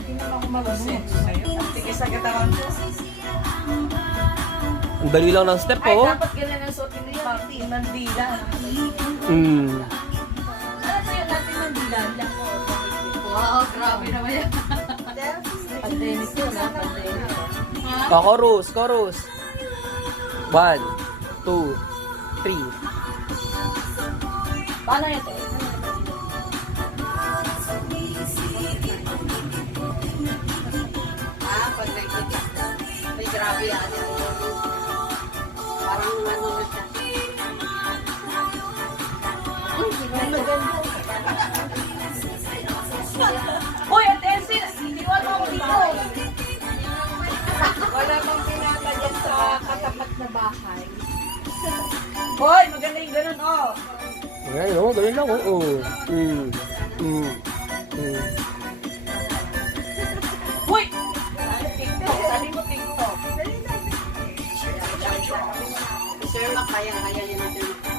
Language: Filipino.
Hindi naman ako marunong sa'yo. Sige sa katawan ko. Ang dali lang ng step, Ay, oh. dapat ganyan ang suotin ni Marty. Mandila. Mm. Ano sa'yo natin mandila? Wow, grabe naman yan. Pandemic yun, ha? Pandemic. Oh, chorus, chorus. 1, 2, 3. Paano ito? Pag nakikita. May grabe yan. Parang ano na siya. Uy, attention! Iniwan mo ako dito! Wala bang pinata dyan sa katapat na bahay? Hoy, maganda yung ganun, oh! Ayan, oh, ganun lang, oh. Oh. Mm. Mm. Mm. Uy! Ano TikTok? Sali mo TikTok. Sir, makaya-kaya yun natin.